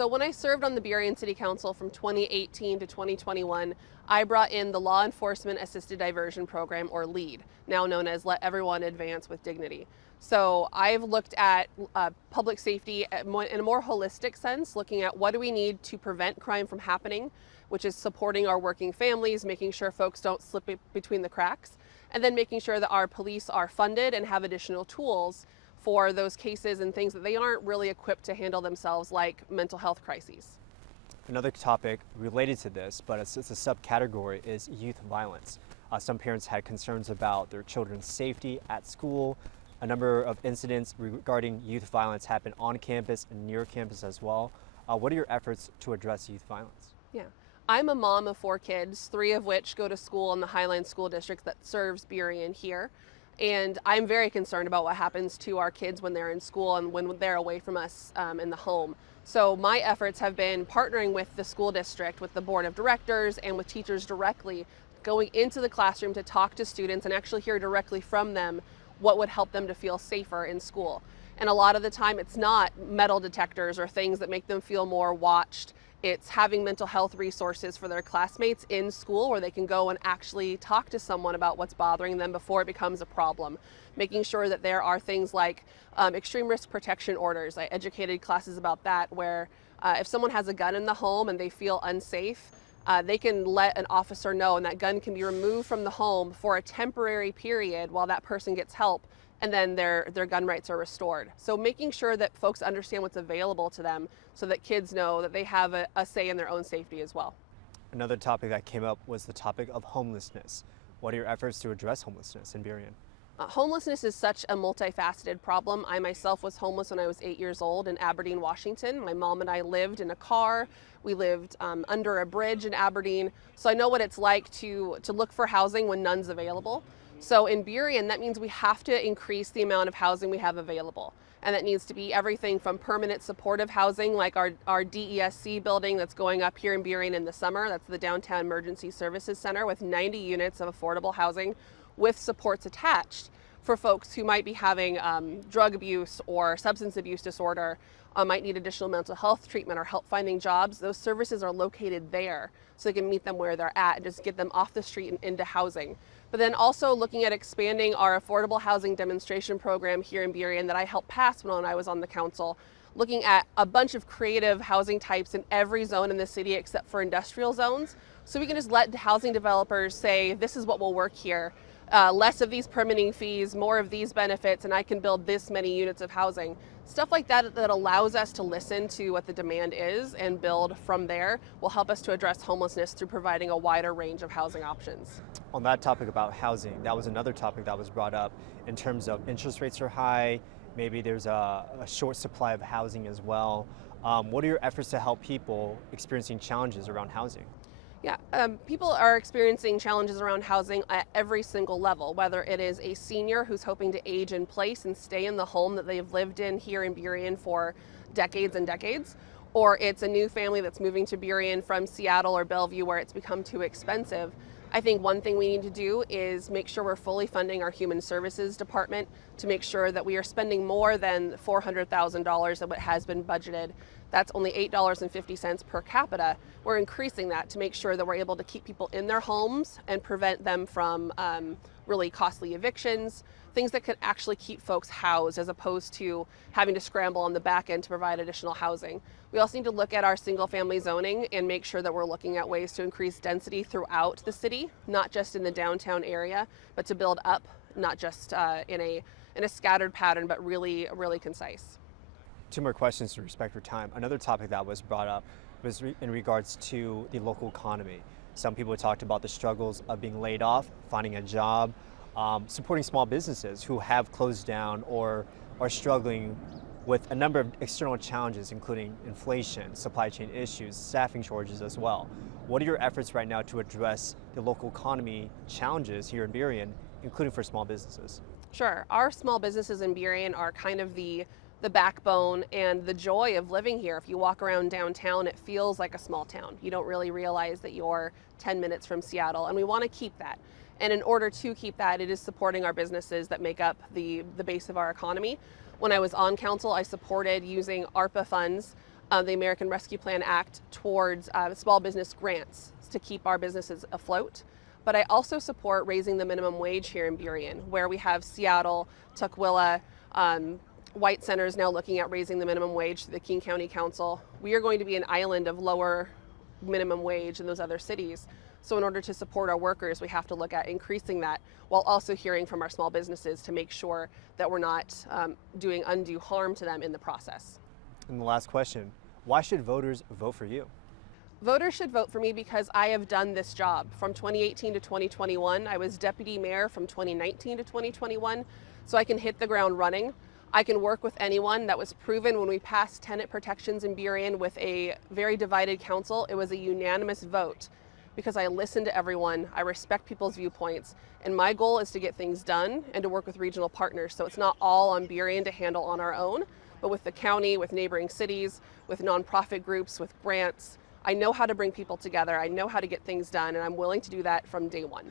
So when I served on the Burien City Council from 2018 to 2021, I brought in the Law Enforcement Assisted Diversion Program, or LEAD, now known as Let Everyone Advance with Dignity. So I've looked at public safety in a more holistic sense, looking at what do we need to prevent crime from happening, which is supporting our working families, making sure folks don't slip between the cracks, and then making sure that our police are funded and have additional tools for those cases and things that they aren't really equipped to handle themselves, like mental health crises. Another topic related to this, but it's a subcategory, is youth violence. Some parents had concerns about their children's safety at school. A number of incidents regarding youth violence happen on campus and near campus as well. What are your efforts to address youth violence? Yeah. I'm a mom of 4 kids, 3 of which go to school in the Highline School District that serves Burien here. And I'm very concerned about what happens to our kids when they're in school and when they're away from us in the home. So my efforts have been partnering with the school district, with the board of directors, and with teachers directly, going into the classroom to talk to students and actually hear directly from them what would help them to feel safer in school. And a lot of the time it's not metal detectors or things that make them feel more watched. It's having mental health resources for their classmates in school where they can go and actually talk to someone about what's bothering them before it becomes a problem. Making sure that there are things like extreme risk protection orders. I educated classes about that, where if someone has a gun in the home and they feel unsafe, they can let an officer know, and that gun can be removed from the home for a temporary period while that person gets help, and then their gun rights are restored. So making sure that folks understand what's available to them so that kids know that they have a say in their own safety as well. Another topic that came up was the topic of homelessness. What are your efforts to address homelessness in Burien? Homelessness is such a multifaceted problem. I myself was homeless when I was 8 years old in Aberdeen, Washington. My mom and I lived in a car. We lived under a bridge in Aberdeen. So I know what it's like to look for housing when none's available. So in Burien, that means we have to increase the amount of housing we have available. And that needs to be everything from permanent supportive housing, like our DESC building that's going up here in Burien in the summer. That's the Downtown Emergency Services Center with 90 units of affordable housing with supports attached for folks who might be having drug abuse or substance abuse disorder, might need additional mental health treatment or help finding jobs. Those services are located there so they can meet them where they're at and just get them off the street and into housing. But then also looking at expanding our affordable housing demonstration program here in Burien that I helped pass when I was on the council, looking at a bunch of creative housing types in every zone in the city except for industrial zones. So we can just let housing developers say, this is what will work here. Less of these permitting fees, more of these benefits, and I can build this many units of housing. Stuff like that that allows us to listen to what the demand is and build from there will help us to address homelessness through providing a wider range of housing options. On that topic about housing, that was another topic that was brought up in terms of interest rates are high, maybe there's a short supply of housing as well. What are your efforts to help people experiencing challenges around housing? Yeah, people are experiencing challenges around housing at every single level, whether it is a senior who's hoping to age in place and stay in the home that they've lived in here in Burien for decades and decades, or it's a new family that's moving to Burien from Seattle or Bellevue where it's become too expensive. I think one thing we need to do is make sure we're fully funding our Human Services Department to make sure that we are spending more than $400,000 that has been budgeted. That's only $8.50 per capita. We're increasing that to make sure that we're able to keep people in their homes and prevent them from really costly evictions, things that could actually keep folks housed as opposed to having to scramble on the back end to provide additional housing. We also need to look at our single family zoning and make sure that we're looking at ways to increase density throughout the city, not just in the downtown area, but to build up, not just in a scattered pattern, but really concise. 2 more questions to respect your time. Another topic that was brought up was in regards to the local economy. Some people talked about the struggles of being laid off, finding a job, supporting small businesses who have closed down or are struggling with a number of external challenges, including inflation, supply chain issues, staffing shortages as well. What are your efforts right now to address the local economy challenges here in Burien, including for small businesses? Sure. Our small businesses in Burien are kind of the backbone and the joy of living here. If you walk around downtown, it feels like a small town. You don't really realize that you're 10 minutes from Seattle, and we want to keep that. And in order to keep that, it is supporting our businesses that make up the base of our economy. When I was on council, I supported using ARPA funds the American Rescue Plan Act towards small business grants to keep our businesses afloat. But I also support raising the minimum wage here in Burien, where we have Seattle, Tukwila, White Center is now looking at raising the minimum wage to the King County Council. We are going to be an island of lower minimum wage in those other cities. So in order to support our workers, we have to look at increasing that while also hearing from our small businesses to make sure that we're not doing undue harm to them in the process. And the last question, why should voters vote for you? Voters should vote for me because I have done this job. From 2018 to 2021, I was deputy mayor from 2019 to 2021, so I can hit the ground running. I can work with anyone. That was proven when we passed tenant protections in Burien with a very divided council. It was a unanimous vote because I listen to everyone, I respect people's viewpoints, and my goal is to get things done and to work with regional partners. So it's not all on Burien to handle on our own, but with the county, with neighboring cities, with nonprofit groups, with grants. I know how to bring people together. I know how to get things done, and I'm willing to do that from day one.